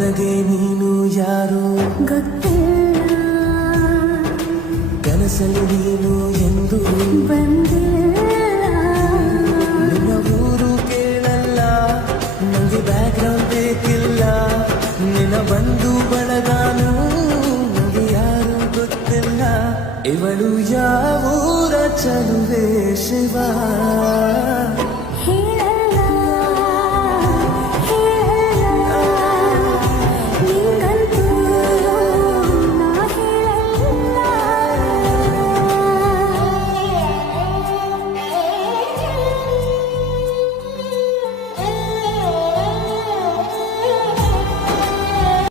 ನನಗೆ ನೀನು ಯಾರು ಗೊತ್ತಿಲ್ಲ, ಕನಸಲ್ಲಿ ನೀನು ಎಂದು ಬಂದಿಲ್ಲ. ನಿನ್ನ ಊರು ಕೇಳಲ್ಲ, ನಂಗೆ ಬ್ಯಾಕ್ಗ್ರೌಂಡ್ ಬೇಕಿಲ್ಲ. ನಿನ್ನ ಬಂಧು ಬಳಗಾನು ನಂಗೆ ಯಾರು ಗೊತ್ತಿಲ್ಲ. ಇವಳು ಯಾವೂರ ಚಲುವೆ ಶಿವ.